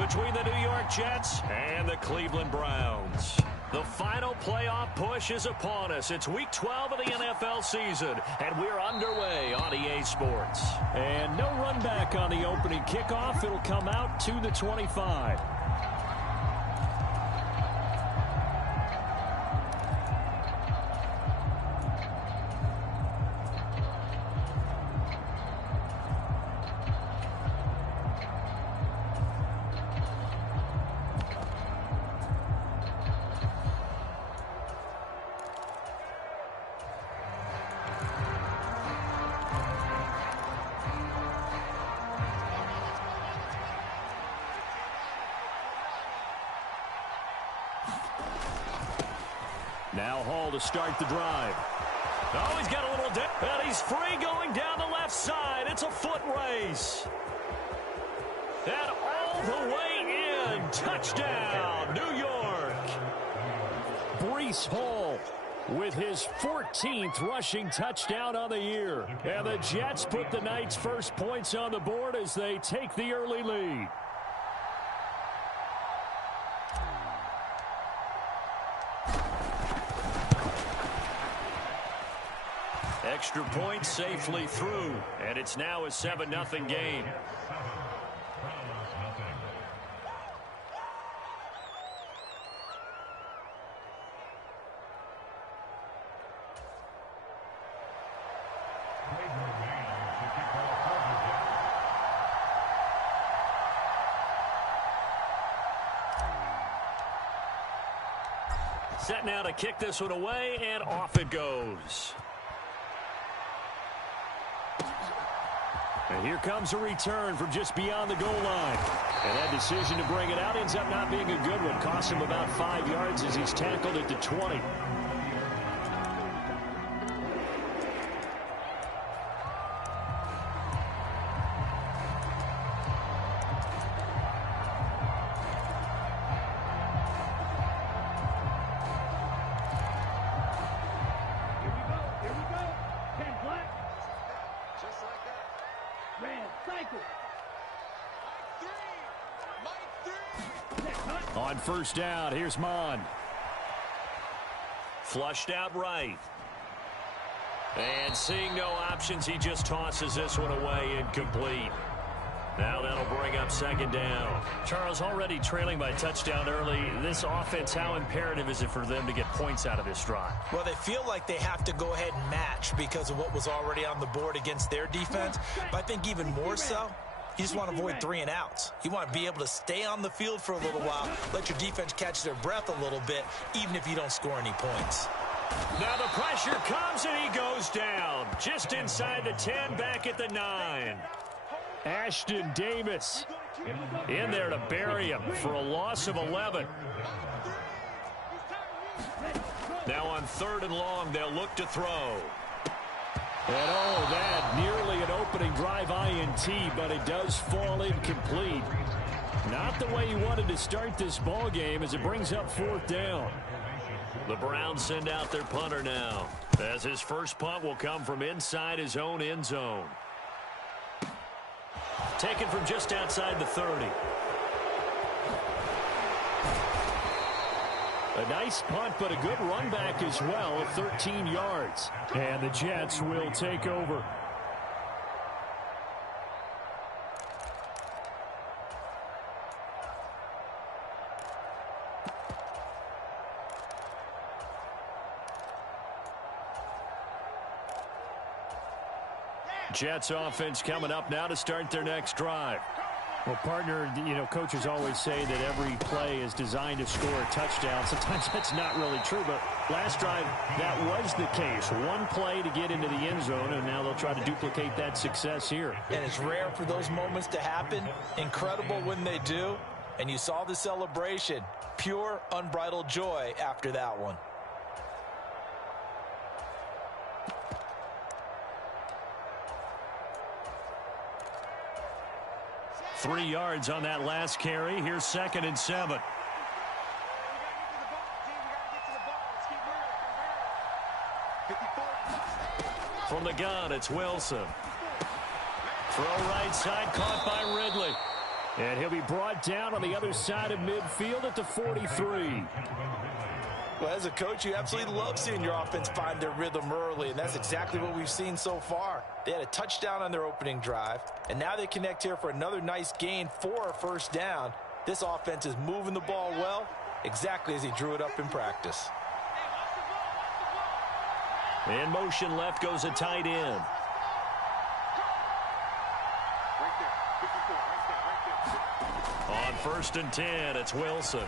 between the New York Jets and the Cleveland Browns. The final playoff push is upon us. It's Week 12 of the NFL season, and we're underway on EA Sports. And no run back on the opening kickoff. It'll come out to the 25. Now Hall to start the drive. Oh, he's got a little dip, and he's free going down the left side. It's a foot race. And all the way in. Touchdown, New York. Breece Hall with his 14th rushing touchdown on the year. And the Jets put the night's first points on the board as they take the early lead. Extra point safely through, and it's now a 7-0 game. Set now to kick this one away, and off it goes. And here comes a return from just beyond the goal line. And that decision to bring it out ends up not being a good one. Cost him about 5 yards as he's tackled at the 20. On first down, here's Mon. Flushed out right. And seeing no options, he just tosses this one away incomplete. Now that'll bring up second down. Charles, already trailing by touchdown early. This offense, how imperative is it for them to get points out of this drive? Well, they feel like they have to go ahead and match because of what was already on the board against their defense. But I think even more so, you just want to avoid 3 and outs. You want to be able to stay on the field for a little while, let your defense catch their breath a little bit, even if you don't score any points. Now the pressure comes and he goes down. Just inside the 10, back at the 9. Ashton Davis in there to bury him for a loss of 11. Now on 3rd and long, they'll look to throw. And oh, that nearly an opening drive INT, but it does fall incomplete. Not the way he wanted to start this ball game as it brings up 4th down. The Browns send out their punter now, as his first punt will come from inside his own end zone. Taken from just outside the 30. A nice punt, but a good run back as well, 13 yards. And the Jets will take over. Jets offense coming up now to start their next drive. Well, partner, you know, coaches always say that every play is designed to score a touchdown. Sometimes that's not really true, but last drive, that was the case. One play to get into the end zone, and now they'll try to duplicate that success here. And it's rare for those moments to happen. Incredible when they do. And you saw the celebration. Pure, unbridled joy after that one. Three yards on that last carry. Here's 2nd and 7. From the gun, it's Wilson. Throw right side, caught by Ridley. And he'll be brought down on the other side of midfield at the 43. Well, as a coach, you absolutely love seeing your offense find their rhythm early, and that's exactly what we've seen so far. They had a touchdown on their opening drive, and now they connect here for another nice gain for a first down. This offense is moving the ball well, exactly as he drew it up in practice. In motion left goes a tight end. On 1st and 10, it's Wilson.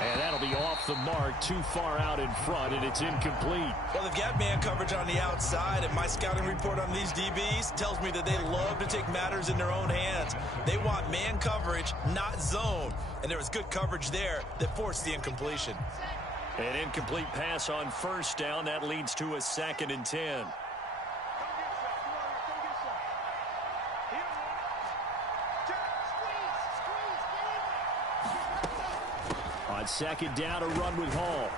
And that'll be off the mark, too far out in front, and it's incomplete. Well, they've got man coverage on the outside, and my scouting report on these DBs tells me that they love to take matters in their own hands. They want man coverage, not zone. And there was good coverage there that forced the incompletion. An incomplete pass on 1st down. That leads to a 2nd and 10. On 2nd down, a run with Hall.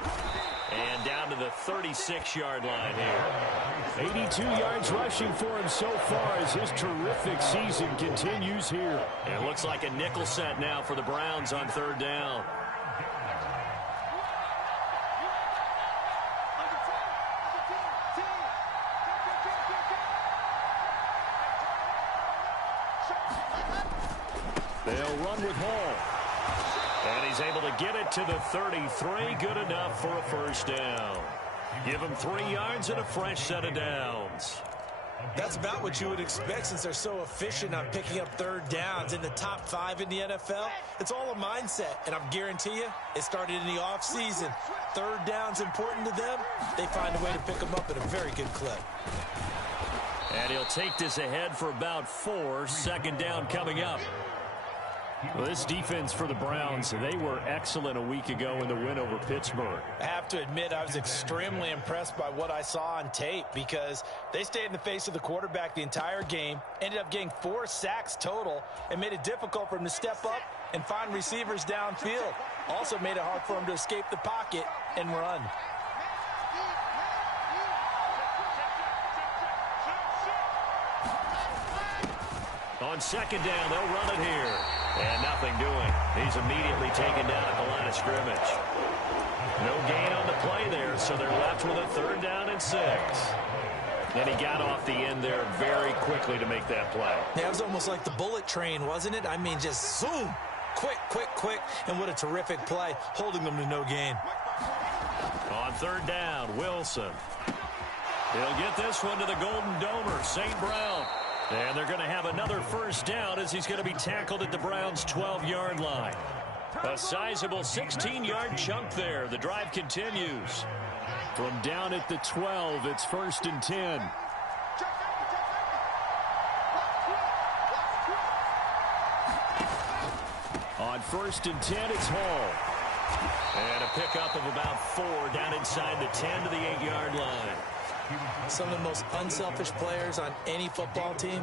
And down to the 36-yard line here. 82 yards rushing for him so far as his terrific season continues here. It looks like a nickel set now for the Browns on 3rd down. They'll run with Hall. And he's able to get it to the 33. Good enough for a first down. Give him 3 yards and a fresh set of downs. That's about what you would expect since they're so efficient on picking up 3rd downs in the top 5 in the NFL. It's all a mindset, and I'm guarantee you it started in the offseason. 3rd down's important to them. They find a way to pick them up at a very good clip. And he'll take this ahead for about 4. 2nd down coming up. Well, this defense for the Browns, they were excellent a week ago in the win over Pittsburgh. I have to admit, I was extremely impressed by what I saw on tape because they stayed in the face of the quarterback the entire game, ended up getting 4 sacks total, and made it difficult for him to step up and find receivers downfield. Also made it hard for him to escape the pocket and run. On 2nd down, they'll run it here. And nothing doing. He's immediately taken down at the line of scrimmage. No gain on the play there, so they're left with a 3rd down and 6. And he got off the end there very quickly to make that play. Yeah, it was almost like the bullet train, wasn't it? I mean, just zoom. Quick, quick, quick. And what a terrific play, holding them to no gain. On 3rd down, Wilson. He'll get this one to the Golden Domer, St. Brown. And they're going to have another first down as he's going to be tackled at the Browns' 12-yard line. A sizable 16-yard chunk there. The drive continues. From down at the 12, it's 1st and 10. On 1st and 10, it's Hall. And a pickup of about 4 down inside the 10 to the 8-yard line. Some of the most unselfish players on any football team,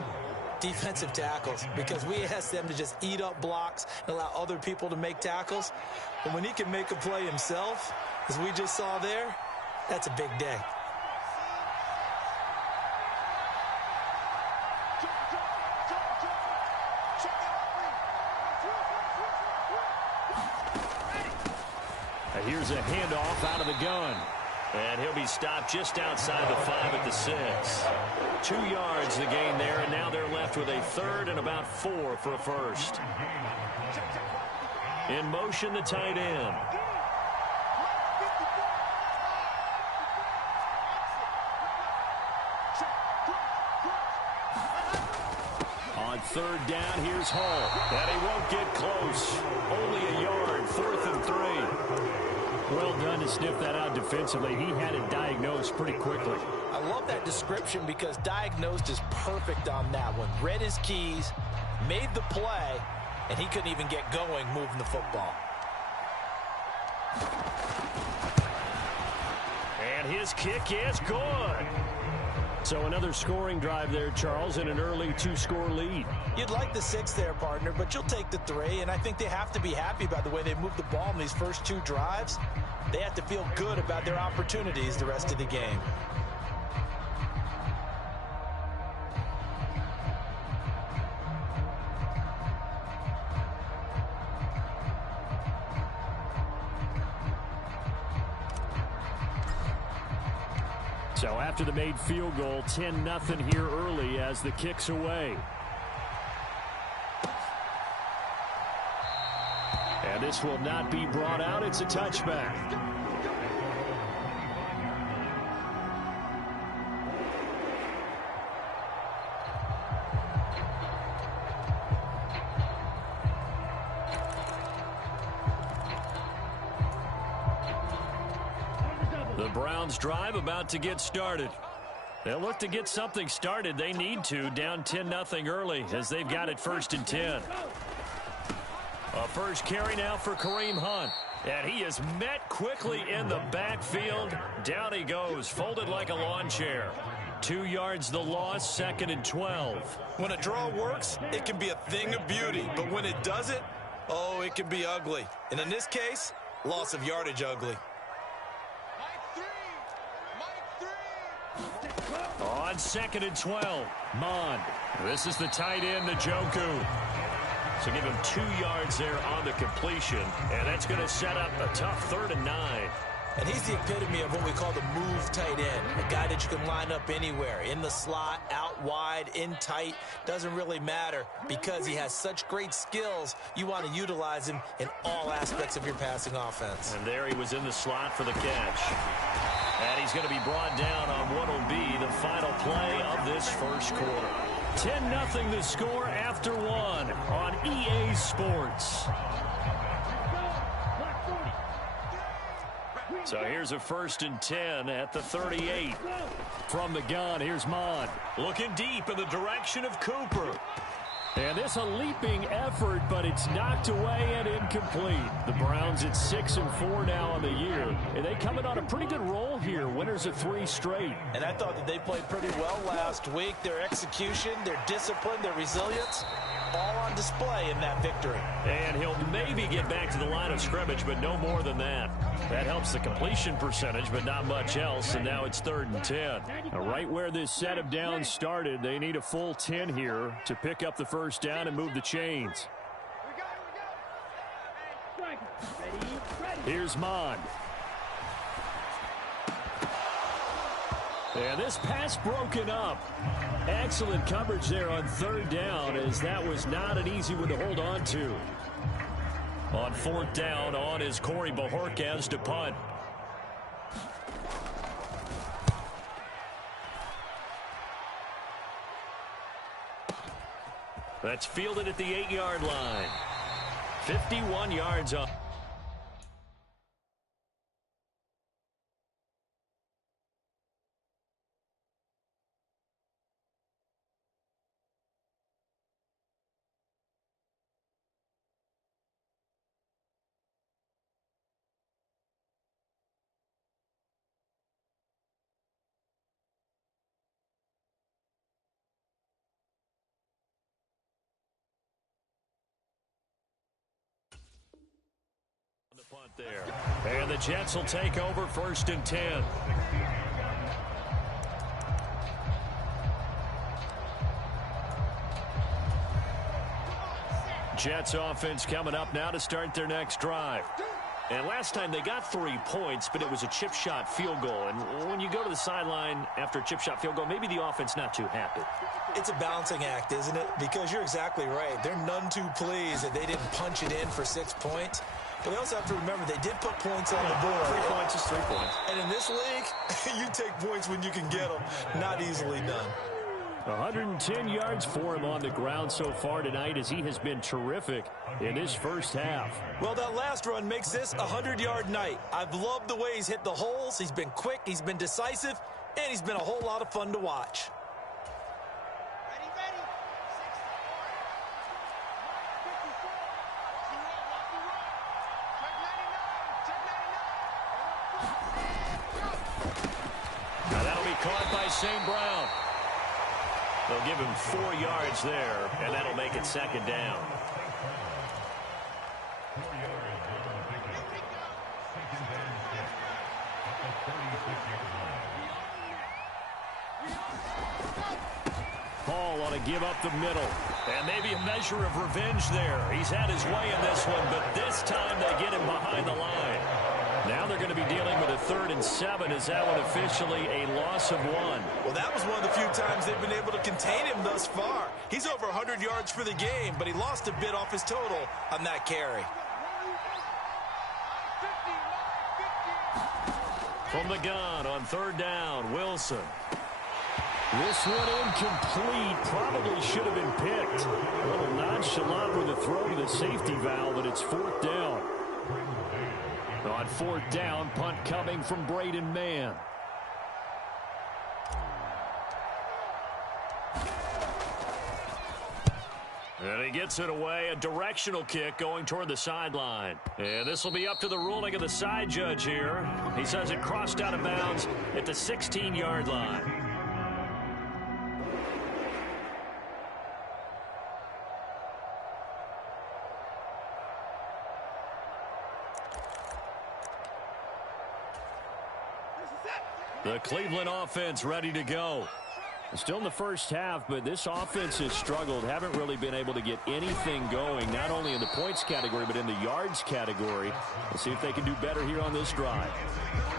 defensive tackles, because we ask them to just eat up blocks and allow other people to make tackles. But when he can make a play himself, as we just saw there, that's a big day. Here's a handoff out of the gun. And he'll be stopped just outside the 5 at the 6. 2 yards the gain there, and now they're left with a 3rd and about 4 for a first. In motion, the tight end. On 3rd down, here's Hall. And he won't get close. Only a yard, 4th and 3. Well done to sniff that out defensively. He had it diagnosed pretty quickly. I love that description because diagnosed is perfect on that one. Read his keys, made the play, and he couldn't even get going moving the football. And his kick is good. So another scoring drive there, Charles, and an early 2-score lead. You'd like the 6 there, partner, but you'll take the 3, and I think they have to be happy by the way they moved the ball in these first 2 drives. They have to feel good about their opportunities the rest of the game. So after the made field goal, 10-0 here early as the kick's away. And this will not be brought out. It's a touchback. The Browns drive about to get started. They'll look to get something started. They need to, down 10-0 early as they've got it 1st and 10. A first carry now for Kareem Hunt. And he is met quickly in the backfield. Down he goes, folded like a lawn chair. 2 yards the loss, 2nd and 12. When a draw works, it can be a thing of beauty. But when it doesn't, oh, it can be ugly. And in this case, loss of yardage ugly. On 2nd and 12, Mond. This is the tight end, Njoku. So give him 2 yards there on the completion. And that's going to set up a tough 3rd and 9. And he's the epitome of what we call the move tight end. A guy that you can line up anywhere. In the slot, out wide, in tight. Doesn't really matter because he has such great skills. You want to utilize him in all aspects of your passing offense. And there he was in the slot for the catch. And he's going to be brought down on what will be the final play of this first quarter. 10-0 the score after 1 on EA Sports. So here's a 1st and 10 at the 38. From the gun, here's Mond. Looking deep in the direction of Cooper. And this a leaping effort, but it's knocked away and incomplete. The Browns at 6-4 now on the year. And they coming on a pretty good roll here. Winners of 3 straight. And I thought that they played pretty well last week. Their execution, their discipline, their resilience, all on display in that victory. And he'll maybe get back to the line of scrimmage, but no more than that. That helps the completion percentage, but not much else. And now it's 3rd and 10. Now, right where this set of downs started, they need a full 10 here to pick up the first down and move the chains. Here's Mond. And this pass broken up. Excellent coverage there on 3rd down, as that was not an easy one to hold on to. On 4th down, on is Corey Bojorquez to punt. That's fielded at the 8-yard line. 51 yards up. Punt there. And the Jets will take over 1st and 10. Jets offense coming up now to start their next drive. And last time they got 3 points, but it was a chip shot field goal. And when you go to the sideline after a chip shot field goal, maybe the offense not too happy. It's a balancing act, isn't it? Because you're exactly right. They're none too pleased that they didn't punch it in for 6 points. But they also have to remember they did put points on the board. 3 points is 3 points. And in this league, you take points when you can get them. Not easily done. 110 yards for him on the ground so far tonight, as he has been terrific in his first half. Well, that last run makes this a 100-yard night. I've loved the way he's hit the holes. He's been quick, he's been decisive, and he's been a whole lot of fun to watch. Now that'll be caught by St. Brown. They'll give him 4 yards there, and that'll make it 2nd down. Paul on a give up the middle. And maybe a measure of revenge there. He's had his way in this one, but this time they get him behind the line. Now they're going to be dealing with a 3rd and 7. Is that one officially a loss of 1? Well, that was one of the few times they've been able to contain him thus far. He's over 100 yards for the game, but he lost a bit off his total on that carry. From the gun on 3rd down, Wilson. This one incomplete. Probably should have been picked. A little nonchalant with a throw to the safety valve, but it's 4th down. On 4th down, punt coming from Braden Mann. And he gets it away. A directional kick going toward the sideline. And this will be up to the ruling of the side judge here. He says it crossed out of bounds at the 16-yard line. The Cleveland offense ready to go. Still in the first half, but this offense has struggled. Haven't really been able to get anything going, not only in the points category, but in the yards category. We'll see if they can do better here on this drive.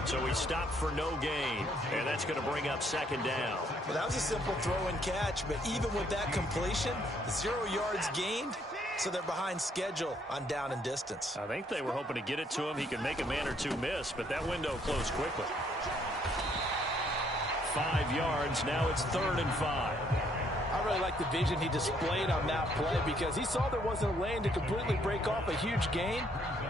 So he stopped for no gain, and that's going to bring up 2nd down. Well, that was a simple throw and catch, but even with that completion, 0 yards gained, so they're behind schedule on down and distance. I think they were hoping to get it to him. He could make a man or two miss, but that window closed quickly. 5 yards. Now it's 3rd and 5. I really like the vision he displayed on that play because he saw there wasn't a lane to completely break off a huge gain.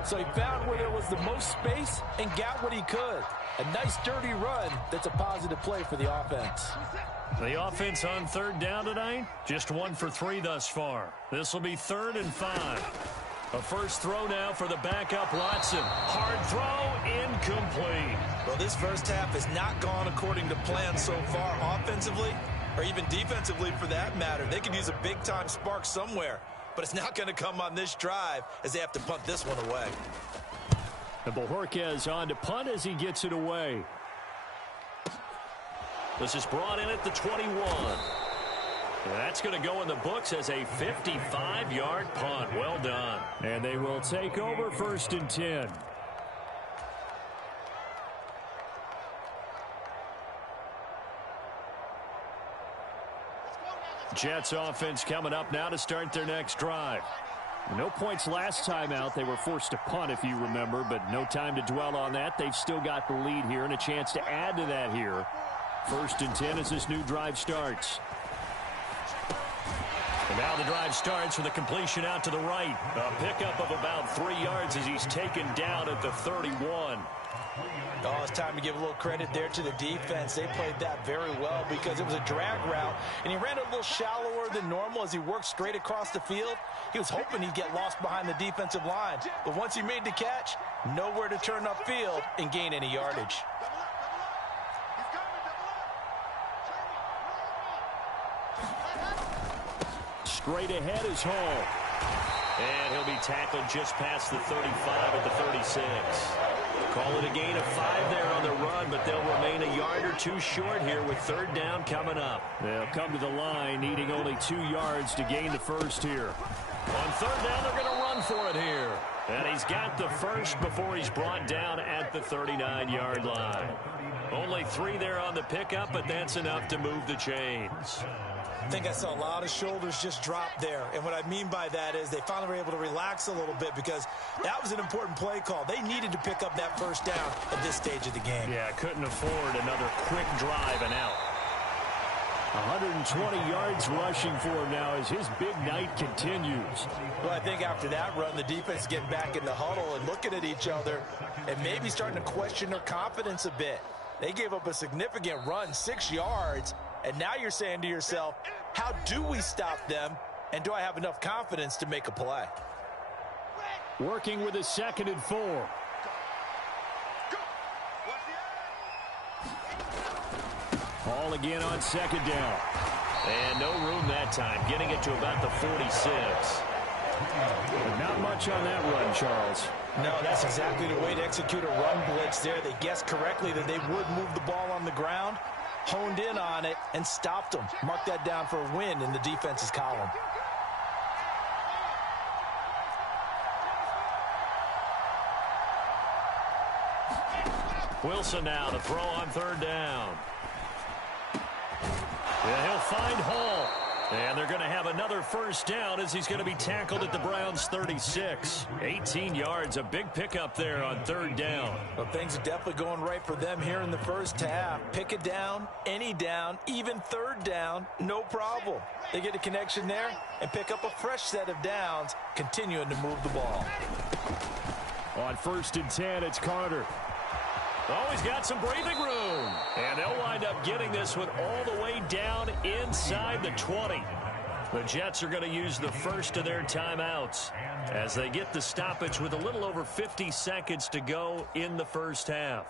So he found where there was the most space and got what he could. A nice dirty run that's a positive play for the offense. The offense on 3rd down tonight, just 1 for 3 thus far. This will be 3rd and 5. A first throw now for the backup Watson. Hard throw, incomplete. Well, this first half has not gone according to plan so far offensively, or even defensively for that matter. They could use a big-time spark somewhere, but it's not going to come on this drive as they have to punt this one away. And Bojorquez on to punt as he gets it away. This is brought in at the 21. And that's going to go in the books as a 55-yard punt. Well done. And they will take over 1st and 10. Jets offense coming up now to start their next drive. No points last time out. They were forced to punt, if you remember, but no time to dwell on that. They've still got the lead here and a chance to add to that here. 1st and 10 as this new drive starts. And now the drive starts with a completion out to the right. A pickup of about 3 yards as he's taken down at the 31. Oh, it's time to give a little credit there to the defense. They played that very well because it was a drag route, and he ran a little shallower than normal as he worked straight across the field. He was hoping he'd get lost behind the defensive line, but once he made the catch, nowhere to turn upfield and gain any yardage. Straight ahead is Hall. And he'll be tackled just past the 35 at the 36. Call it a gain of 5 there on the run, but they'll remain a yard or two short here with 3rd down coming up. They'll come to the line, needing only 2 yards to gain the first here. On 3rd down, they're going to run for it here. And he's got the first before he's brought down at the 39-yard line. Only 3 there on the pickup, but that's enough to move the chains. I think I saw a lot of shoulders just drop there. And what I mean by that is they finally were able to relax a little bit because that was an important play call. They needed to pick up that first down at this stage of the game. Yeah, couldn't afford another quick drive and out. 120 yards rushing for him now as his big night continues. Well, I think after that run, the defense getting back in the huddle and looking at each other and maybe starting to question their confidence a bit. They gave up a significant run, 6 yards, and now you're saying to yourself, how do we stop them, and do I have enough confidence to make a play? Working with a 2nd and 4. Ball again on 2nd down. And no room that time, getting it to about the 46. But not much on that run, Charles. No, that's exactly the way to execute a run blitz there. They guessed correctly that they would move the ball on the ground, honed in on it, and stopped them. Mark that down for a win in the defense's column. Wilson now to throw on third down. Yeah, he'll find Hall. And they're going to have another first down as he's going to be tackled at the Browns' 36. 18 yards, a big pickup there on third down. Well, things are definitely going right for them here in the first half. Pick it down, any down, even third down, no problem. They get a connection there and pick up a fresh set of downs, continuing to move the ball. On 1st and 10, it's Carter. Oh, he's got some breathing room. And they'll wind up getting this one all the way down inside the 20. The Jets are going to use the first of their timeouts as they get the stoppage with a little over 50 seconds to go in the first half.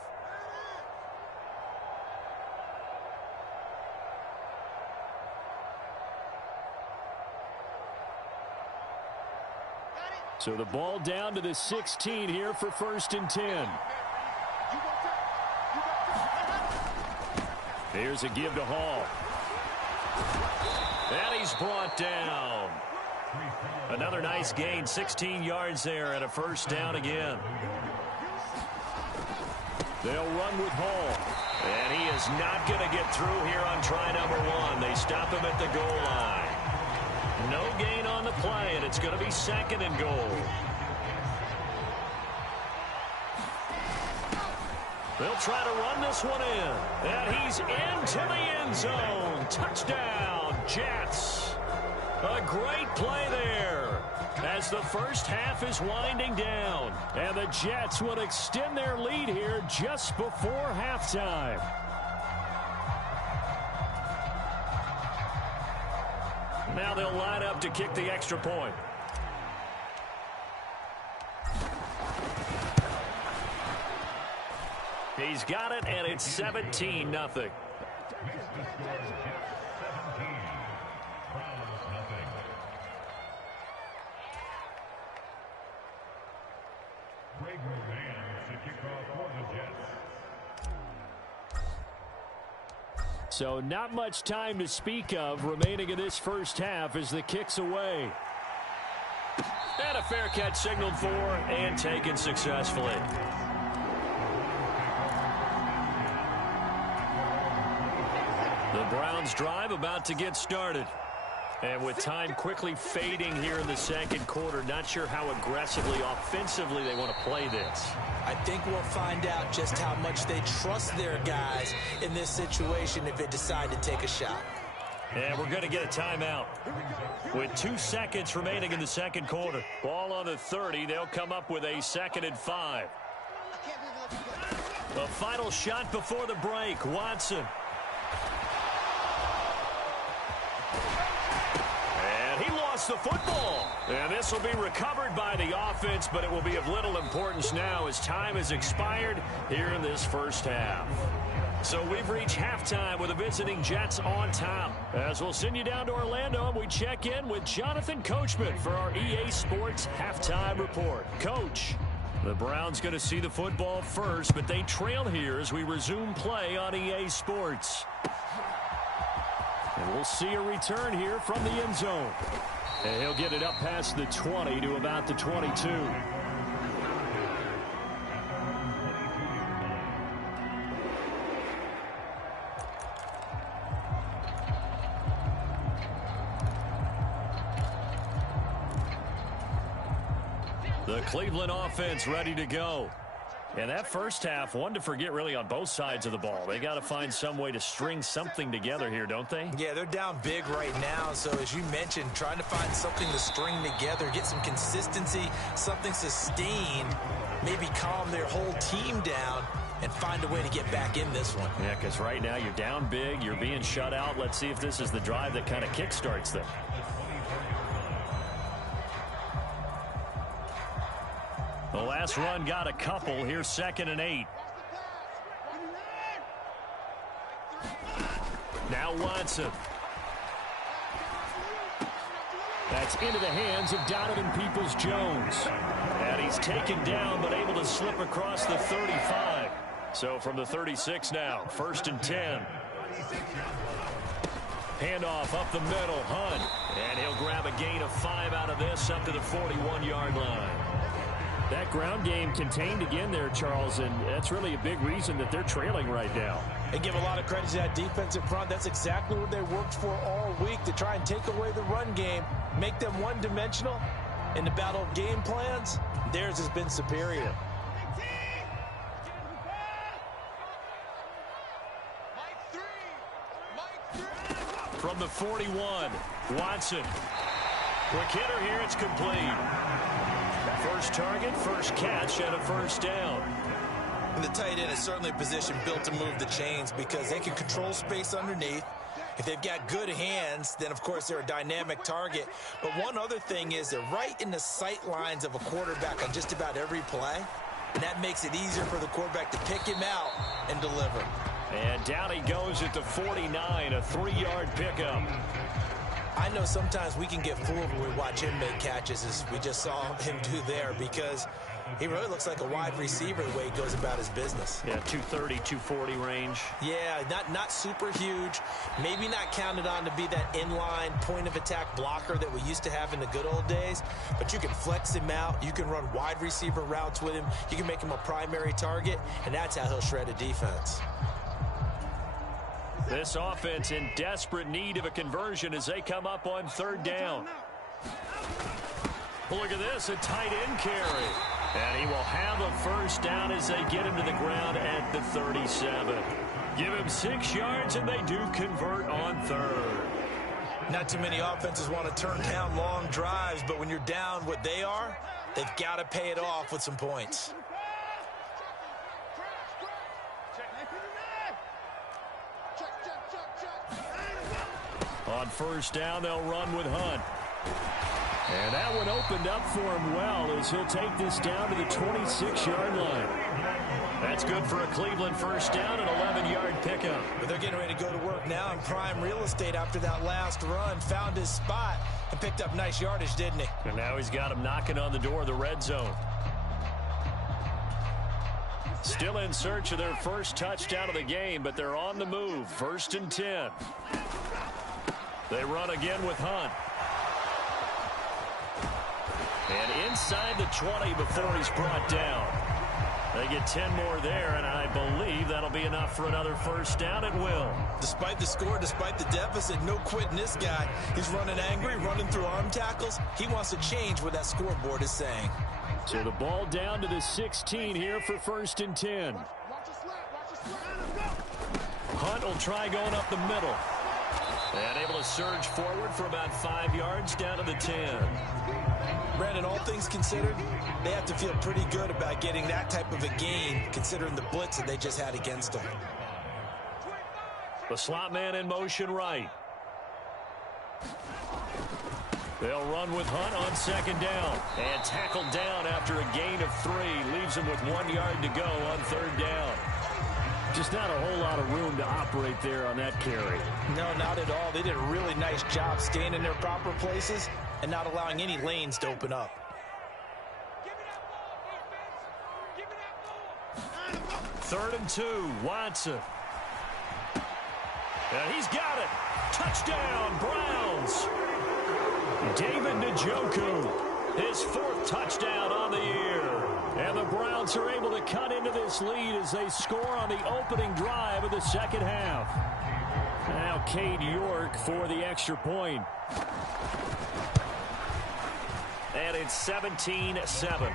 So the ball down to the 16 here for 1st and 10. Here's a give to Hall. And he's brought down. Another nice gain, 16 yards there and a first down again. They'll run with Hall. And he is not going to get through here on try number 1. They stop him at the goal line. No gain on the play, and it's going to be 2nd and goal. They'll try to run this one in. And he's into the end zone. Touchdown, Jets. A great play there as the first half is winding down. And the Jets will extend their lead here just before halftime. Now they'll line up to kick the extra point. He's got it, and it's 17-0. So not much time to speak of remaining in this first half as the kick's away. And a fair catch signaled for and taken successfully. The Browns drive about to get started. And with time quickly fading here in the second quarter, not sure how aggressively, offensively they want to play this. I think we'll find out just how much they trust their guys in this situation if they decide to take a shot. And we're going to get a timeout. With 2 seconds remaining in the second quarter. Ball on the 30. They'll come up with a 2nd and 5. The final shot before the break. Watson. And he lost the football. And this will be recovered by the offense, but it will be of little importance now as time has expired here in this first half. So we've reached halftime with the visiting Jets on top. As we'll send you down to Orlando, and we check in with Jonathan Coachman for our EA Sports Halftime Report. Coach, the Browns going to see the football first, but they trail here as we resume play on EA Sports. And we'll see a return here from the end zone. And he'll get it up past the 20 to about the 22. The Cleveland offense ready to go. And that first half, one to forget really on both sides of the ball. They got to find some way to string something together here, don't they? Yeah, they're down big right now. So as you mentioned, trying to find something to string together, get some consistency, something sustained, maybe calm their whole team down and find a way to get back in this one. Yeah, because right now you're down big, you're being shut out. Let's see if this is the drive that kind of kickstarts them. The last run got a couple. Here's 2nd and 8. Now Watson. That's into the hands of Donovan Peoples-Jones. And he's taken down but able to slip across the 35. So from the 36 now, 1st and 10. Handoff up the middle, Hunt. And he'll grab a gain of 5 out of this up to the 41-yard line. That ground game contained again there, Charles, and that's really a big reason that they're trailing right now. They give a lot of credit to that defensive front. That's exactly what they worked for all week, to try and take away the run game, make them one-dimensional. In the battle of game plans, theirs has been superior. From the 41, Watson. Quick hitter here, it's complete. First target, first catch, and a first down. And the tight end is certainly a position built to move the chains because they can control space underneath. If they've got good hands, then, of course, they're a dynamic target. But one other thing is they're right in the sight lines of a quarterback on just about every play. And that makes it easier for the quarterback to pick him out and deliver. And down he goes at the 49, a 3-yard pickup. I know sometimes we can get fooled when we watch him make catches, as we just saw him do there, because he really looks like a wide receiver the way he goes about his business. Yeah, 230, 240 range. Yeah, not super huge. Maybe not counted on to be that inline point-of-attack blocker that we used to have in the good old days. But you can flex him out. You can run wide receiver routes with him. You can make him a primary target, and that's how he'll shred a defense. This offense in desperate need of a conversion as they come up on third down. Look at this, a tight end carry. And he will have a first down as they get him to the ground at the 37. Give him 6 yards, and they do convert on third. Not too many offenses want to turn down long drives, but when you're down what they are, they've got to pay it off with some points. On first down, they'll run with Hunt. And that one opened up for him well as he'll take this down to the 26-yard line. That's good for a Cleveland first down, an 11-yard pickup. But they're getting ready to go to work now in prime real estate after that last run. Found his spot and picked up nice yardage, didn't he? And now he's got him knocking on the door of the red zone. Still in search of their first touchdown of the game, but they're on the move. 1st and 10. They run again with Hunt. And inside the 20 before he's brought down. They get 10 more there, and I believe that'll be enough for another first down at will. Despite the score, despite the deficit, no quitting this guy. He's running angry, running through arm tackles. He wants to change what that scoreboard is saying. So the ball down to the 16 here for 1st and 10. Hunt will try going up the middle. And able to surge forward for about 5 yards down to the 10. Brandon, all things considered, they have to feel pretty good about getting that type of a gain, considering the blitz that they just had against them. The slot man in motion right. They'll run with Hunt on 2nd down. And tackled down after a gain of 3. Leaves him with 1 yard to go on 3rd down. Just not a whole lot of room to operate there on that carry. No, not at all. They did a really nice job staying in their proper places and not allowing any lanes to open up. 3rd and 2, Watson. And he's got it. Touchdown, Browns. David Njoku, his 4th touchdown on the year. And the Browns are able to cut into this lead as they score on the opening drive of the 2nd half. Now Cade York for the extra point. And it's 17-7.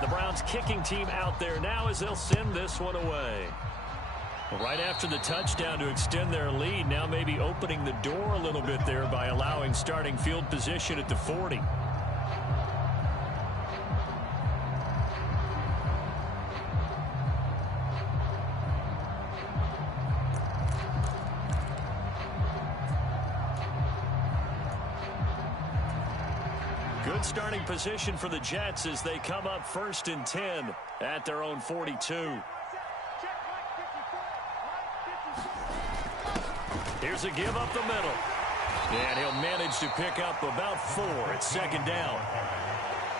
The Browns kicking team out there now as they'll send this one away. Right after the touchdown to extend their lead, now maybe opening the door a little bit there by allowing starting field position at the 40. Good starting position for the Jets as they come up 1st and 10 at their own 42. Here's a give up the middle. And he'll manage to pick up about 4 at 2nd down.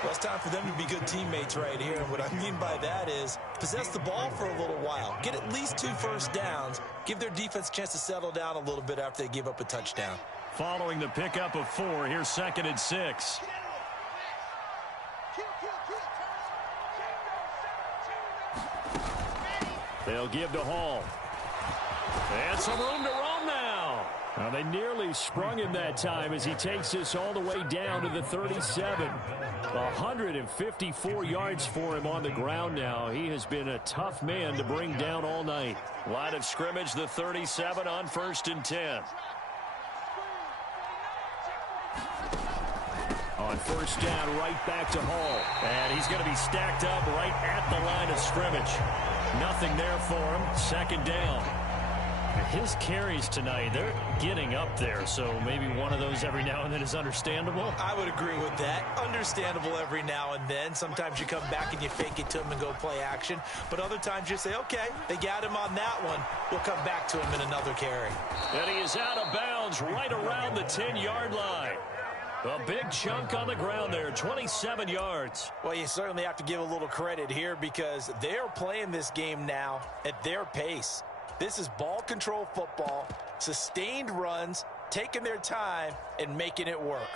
Well, it's time for them to be good teammates right here. And what I mean by that is possess the ball for a little while. Get at least 2 first downs. Give their defense a chance to settle down a little bit after they give up a touchdown. Following the pickup of 4, here's 2nd and 6. They'll give to Hall. And some room to roam now. Now they nearly sprung him that time as he takes this all the way down to the 37. 154 yards for him on the ground now. He has been a tough man to bring down all night. Line of scrimmage, the 37 on 1st and 10. On 1st down, right back to Hall. And he's going to be stacked up right at the line of scrimmage. Nothing there for him. 2nd down. His carries tonight, they're getting up there, so maybe one of those every now and then is understandable. I would agree with that. Understandable every now and then. Sometimes you come back and you fake it to him and go play action. But other times you say, okay, they got him on that one. We'll come back to him in another carry. And he is out of bounds right around the 10-yard line. A big chunk on the ground there, 27 yards. Well, you certainly have to give a little credit here because they're playing this game now at their pace. This is ball control football, sustained runs, taking their time, and making it work.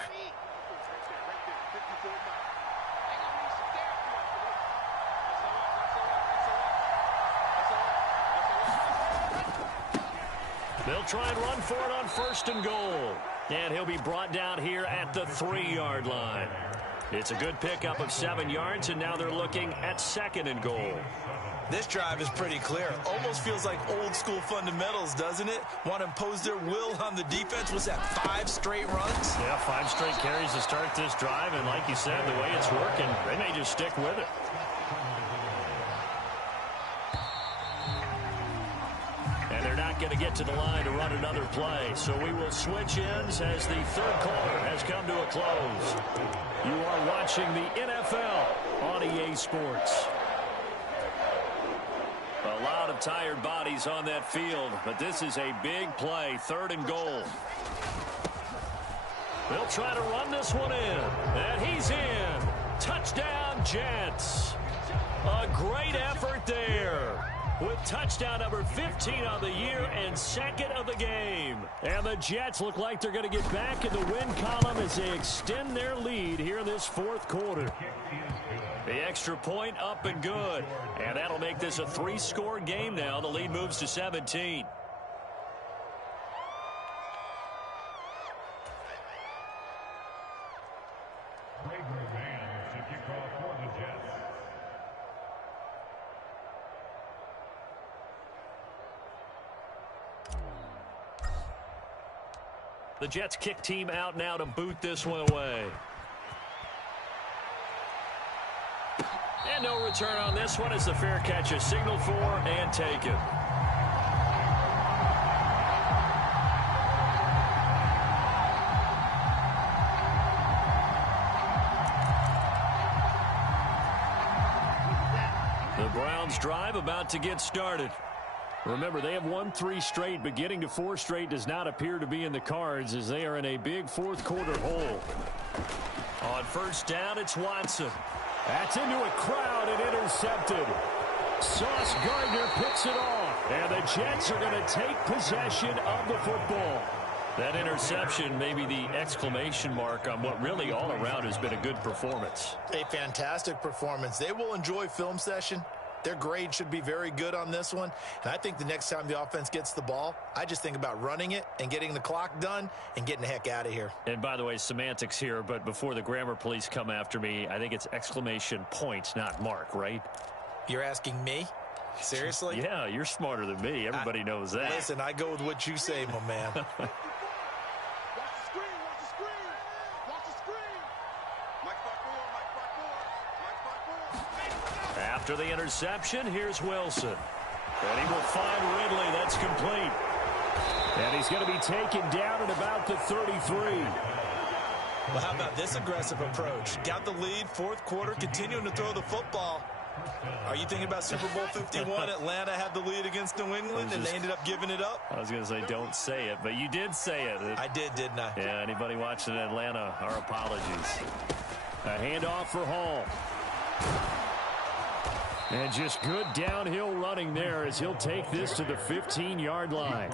They'll try and run for it on 1st and goal. And he'll be brought down here at the 3-yard line. It's a good pickup of 7 yards, and now they're looking at 2nd and goal. This drive is pretty clear. Almost feels like old school fundamentals, doesn't it? Want to impose their will on the defense. Was that 5 straight runs? Yeah, 5 straight carries to start this drive, and like you said, the way it's working, they may just stick with it. And they're not going to get to the line to run another play, so we will switch ends as the 3rd quarter has come to a close. You are watching the NFL on EA Sports. A lot of tired bodies on that field, but this is a big play, 3rd and goal. They'll try to run this one in, and he's in. Touchdown, Jets. A great effort there, with touchdown number 15 on the year and 2nd of the game. And the Jets look like they're going to get back in the win column as they extend their lead here in this 4th quarter. The extra point up and good. And that'll make this a 3-score game now. The lead moves to 17. The Jets kick team out now to boot this one away. And no return on this one as the fair catch is signaled for and taken. The Browns drive about to get started. Remember, they have won 3 straight, but getting to 4 straight does not appear to be in the cards as they are in a big 4th quarter hole. On 1st down, it's Watson. That's into a crowd and intercepted. Sauce Gardner picks it off, and the Jets are going to take possession of the football. That interception may be the exclamation mark on what really all around has been a good performance. A fantastic performance. They will enjoy film session. Their grade should be very good on this one. And I think the next time the offense gets the ball, I just think about running it and getting the clock done and getting the heck out of here. And by the way, semantics here, but before the grammar police come after me, I think it's exclamation point, not mark, right? You're asking me? Seriously? Yeah, you're smarter than me. Everybody knows that. Listen, I go with what you say, my man. After the interception, here's Wilson. And he will find Ridley. That's complete. And he's going to be taken down at about the 33. Well, how about this aggressive approach? Got the lead, 4th quarter, continuing to throw the football. Are you thinking about Super Bowl 51? Atlanta had the lead against New England, and they ended up giving it up? I was going to say, don't say it, but you did say it. I did, didn't I? Yeah, anybody watching Atlanta, our apologies. A handoff for Hall. And just good downhill running there as he'll take this to the 15-yard line.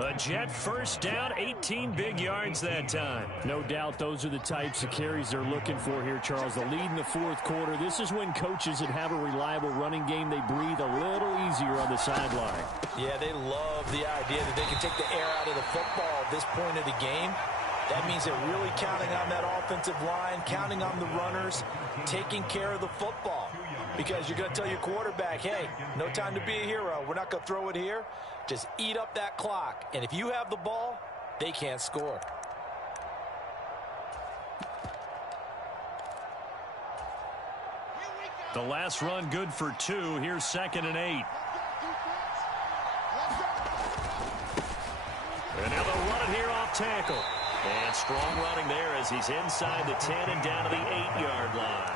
A Jet first down, 18 big yards that time. No doubt those are the types of carries they're looking for here, Charles. The lead in the fourth quarter. This is when coaches that have a reliable running game, they breathe a little easier on the sideline. Yeah, they love the idea that they can take the air out of the football at this point of the game. That means they're really counting on that offensive line, counting on the runners, taking care of the football. Because you're going to tell your quarterback, hey, no time to be a hero. We're not going to throw it here. Just eat up that clock. And if you have the ball, they can't score. The last run good for 2. Here's 2nd and 8. And now they'll run it here off tackle. And strong running there as he's inside the 10 and down to the 8-yard line.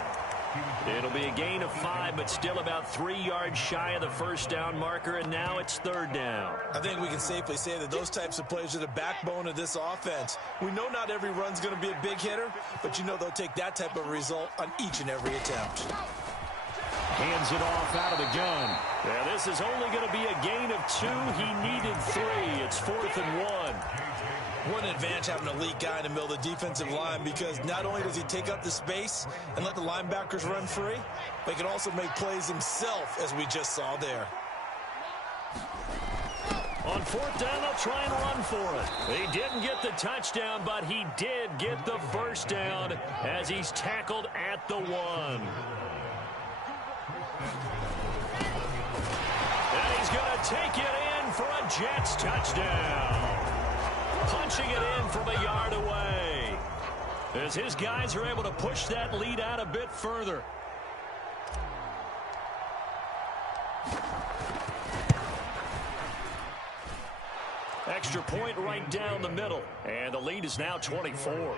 It'll be a gain of 5, but still about 3 yards shy of the first down marker, and now it's 3rd down. I think we can safely say that those types of plays are the backbone of this offense. We know not every run's going to be a big hitter, but you know they'll take that type of result on each and every attempt. Hands it off out of the gun. Yeah, this is only going to be a gain of 2. He needed 3. It's 4th and 1. What an advantage having an elite guy in the middle of the defensive line, because not only does he take up the space and let the linebackers run free, but he can also make plays himself, as we just saw there. On 4th down, they'll try and run for it. He didn't get the touchdown, but he did get the first down as he's tackled at the 1. And he's going to take it in for a Jets touchdown. Punching it in from a yard away as his guys are able to push that lead out a bit further. Extra point right down the middle, and the lead is now 24.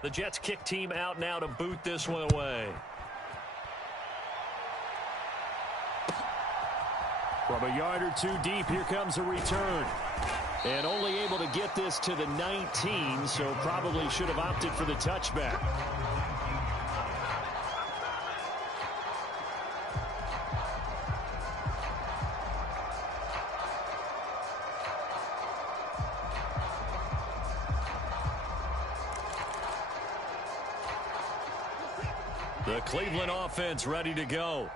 The Jets kick team out now to boot this one away. From a yard or 2 deep, here comes a return. And only able to get this to the 19, so probably should have opted for the touchback. The Cleveland offense ready to go.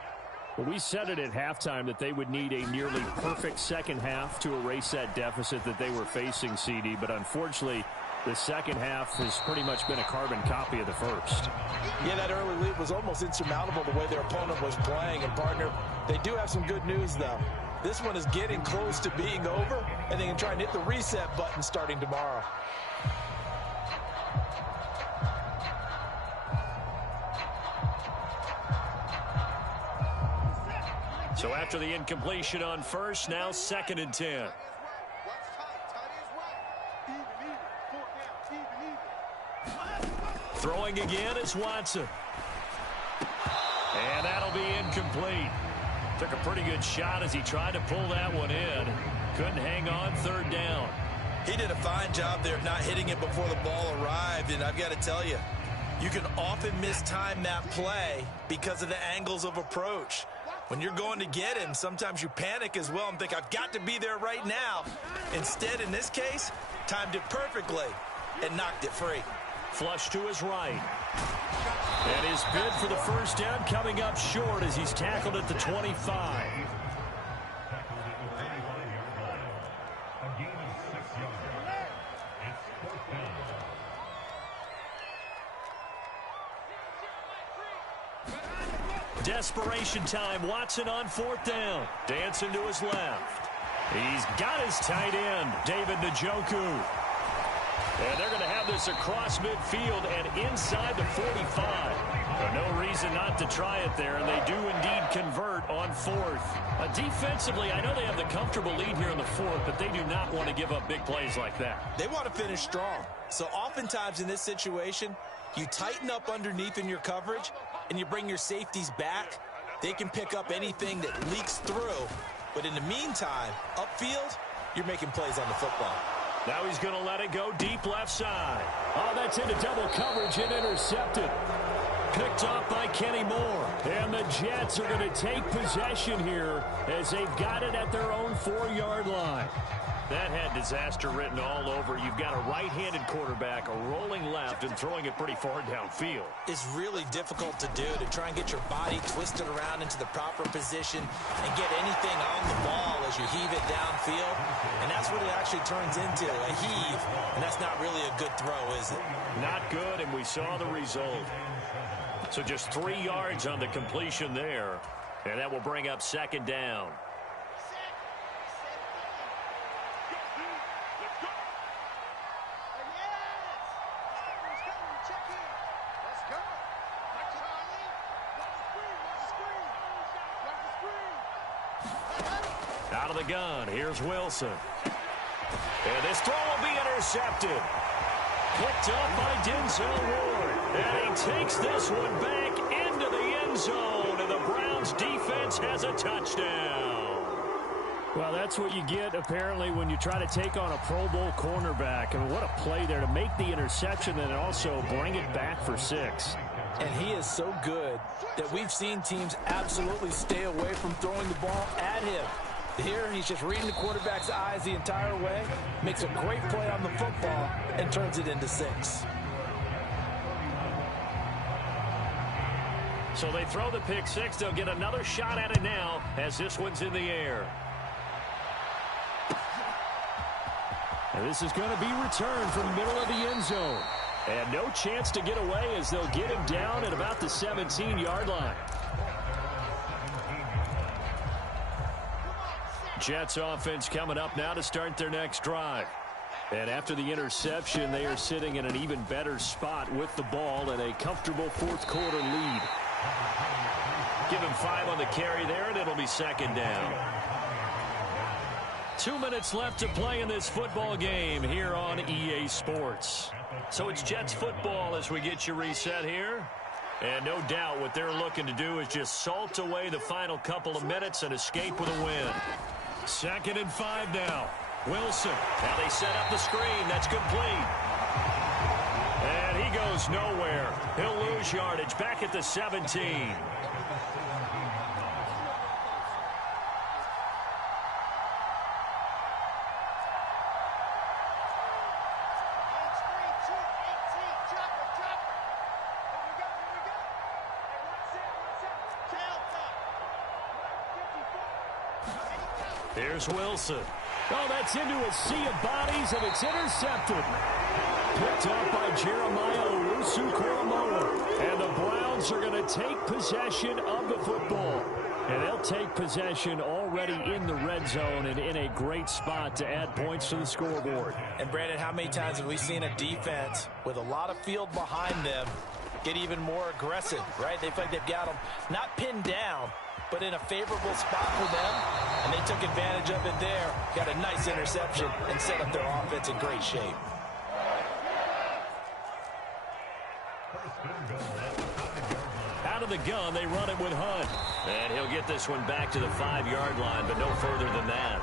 Well, we said it at halftime that they would need a nearly perfect second half to erase that deficit that they were facing, CD. But unfortunately, the second half has pretty much been a carbon copy of the first. Yeah, that early lead was almost insurmountable the way their opponent was playing. And, partner, they do have some good news, though. This one is getting close to being over, and they can try and hit the reset button starting tomorrow. So after the incompletion on first, now 2nd and 10. Throwing again is Watson. And that'll be incomplete. Took a pretty good shot as he tried to pull that one in. Couldn't hang on 3rd down. He did a fine job there of not hitting it before the ball arrived, and I've got to tell you, you can often mistime that play because of the angles of approach. When you're going to get him, sometimes you panic as well and think, I've got to be there right now. Instead, in this case, timed it perfectly and knocked it free. Flush to his right. And his bid for the first down coming up short as he's tackled at the 25. Desperation time. Watson on 4th down. Dancing to his left. He's got his tight end, David Njoku. And they're going to have have this across midfield and inside the 45. No reason not to try it there, and they do indeed convert on fourth. Defensively, I know they have the comfortable lead here in the fourth, but they do not want to give up big plays like that. They want to finish strong. So oftentimes in this situation, you tighten up underneath in your coverage, and you bring your safeties back. They can pick up anything that leaks through. But in the meantime, upfield, you're making plays on the football. Now he's going to let it go deep left side. Oh, that's into double coverage and intercepted. Picked off by Kenny Moore. And the Jets are going to take possession here as they've got it at their own 4-yard line. That had disaster written all over. You've got a right-handed quarterback, a rolling left, and throwing it pretty far downfield. It's really difficult to do, to try and get your body twisted around into the proper position and get anything on the ball as you heave it downfield. And that's what it actually turns into, a heave. And that's not really a good throw, is it? Not good, and we saw the result. So just 3 yards on the completion there. And that will bring up second down. Out of the gun, here's Wilson. And this throw will be intercepted. Picked up by Denzel Ward. And he takes this one back into the end zone. And the Browns defense has a touchdown. Well, that's what you get, apparently, when you try to take on a Pro Bowl cornerback. I mean, what a play there to make the interception and also bring it back for 6. And he is so good that we've seen teams absolutely stay away from throwing the ball at him. Here, he's just reading the quarterback's eyes the entire way, makes a great play on the football, and turns it into 6. So they throw the pick 6. They'll get another shot at it now as this one's in the air. And this is going to be returned from the middle of the end zone. And no chance to get away as they'll get him down at about the 17-yard line. Jets offense coming up now to start their next drive. And after the interception, they are sitting in an even better spot with the ball and a comfortable fourth-quarter lead. Give him 5 on the carry there, and it'll be second down. 2 minutes left to play in this football game here on EA Sports. So it's Jets football as we get you reset here. And no doubt what they're looking to do is just salt away the final couple of minutes and escape with a win. 2nd and 5 now. Wilson. Now they set up the screen. That's complete. And he goes nowhere. He'll lose yardage back at the 17. Here's Wilson. Oh, that's into a sea of bodies, and it's intercepted. Picked up by Jeremiah Owusu-Koramoah. And the Browns are going to take possession of the football. And they'll take possession already in the red zone and in a great spot to add points to the scoreboard. And, Brandon, how many times have we seen a defense with a lot of field behind them get even more aggressive, right? They feel like they've got them not pinned down, but in a favorable spot for them, and they took advantage of it there. Got a nice interception and set up their offense in great shape. Out of the gun, they run it with Hunt. And he'll get this one back to the 5-yard line, but no further than that.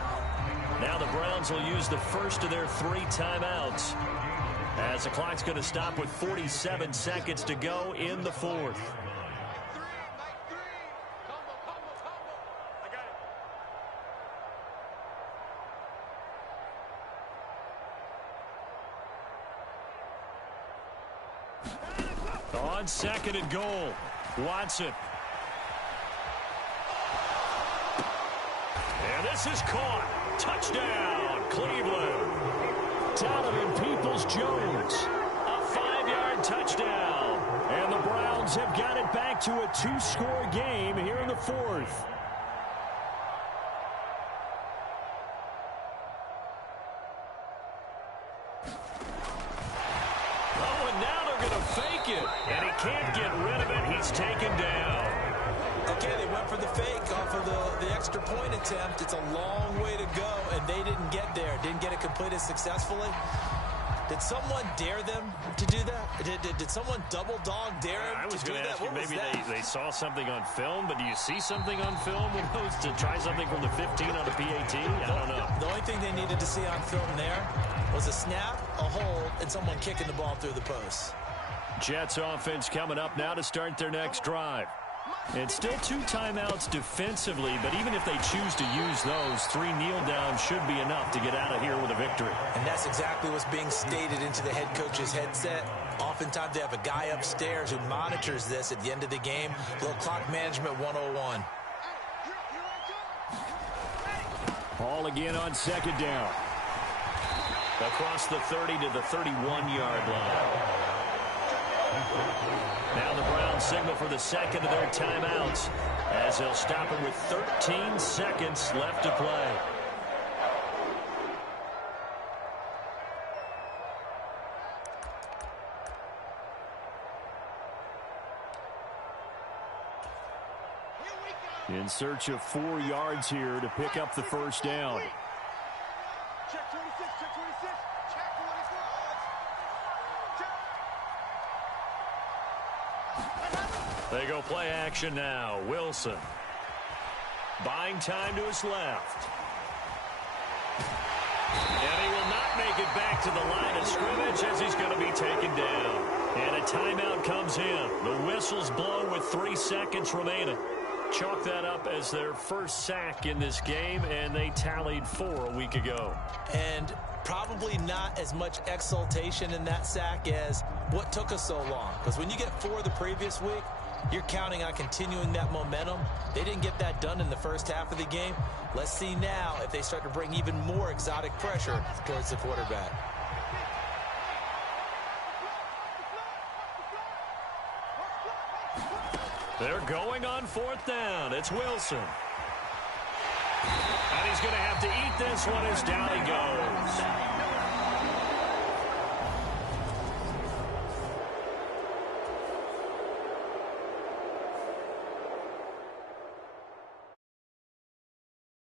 Now the Browns will use the first of their 3 timeouts, as the clock's going to stop with 47 seconds to go in the 4th. On 2nd and goal, Watson. And this is caught. Touchdown, Cleveland. Donovan Peoples-Jones. A 5-yard touchdown. And the Browns have got it back to a 2-score game here in the 4th. going to fake it. And he can't get rid of it. He's taken down. Okay, they went for the fake off of the extra point attempt. It's a long way to go, and they didn't get there. Didn't get it completed successfully. Did someone dare them to do that? Did someone double dog dare them I was to do going to that? ask you, maybe they saw something on film, but do you see something on film with those to try something from the 15 on a PAT? I don't know. The only thing they needed to see on film there was a snap, a hold, and someone kicking the ball through the post. Jets offense coming up now to start their next drive. It's still 2 timeouts defensively, but even if they choose to use those, 3 kneel downs should be enough to get out of here with a victory. And that's exactly what's being stated into the head coach's headset. Oftentimes they have a guy upstairs who monitors this at the end of the game. Little clock management 101. Ball again on second down. Across the 30 to the 31-yard line. Now the Browns signal for the second of their timeouts as they'll stop it with 13 seconds left to play. In search of 4 yards here to pick up the first down. Check 26, check 26, check 26. They go play action now. Wilson. Buying time to his left. And he will not make it back to the line of scrimmage as he's going to be taken down. And a timeout comes in. The whistle's blown with 3 seconds remaining. Chalk that up as their first sack in this game, and they tallied 4 a week ago. And probably not as much exultation in that sack as what took us so long. Because when you get 4 the previous week, you're counting on continuing that momentum. They didn't get that done in the first half of the game. Let's see now if they start to bring even more exotic pressure towards the quarterback. They're going on 4th down. It's Wilson. And he's going to have to eat this one as down he goes.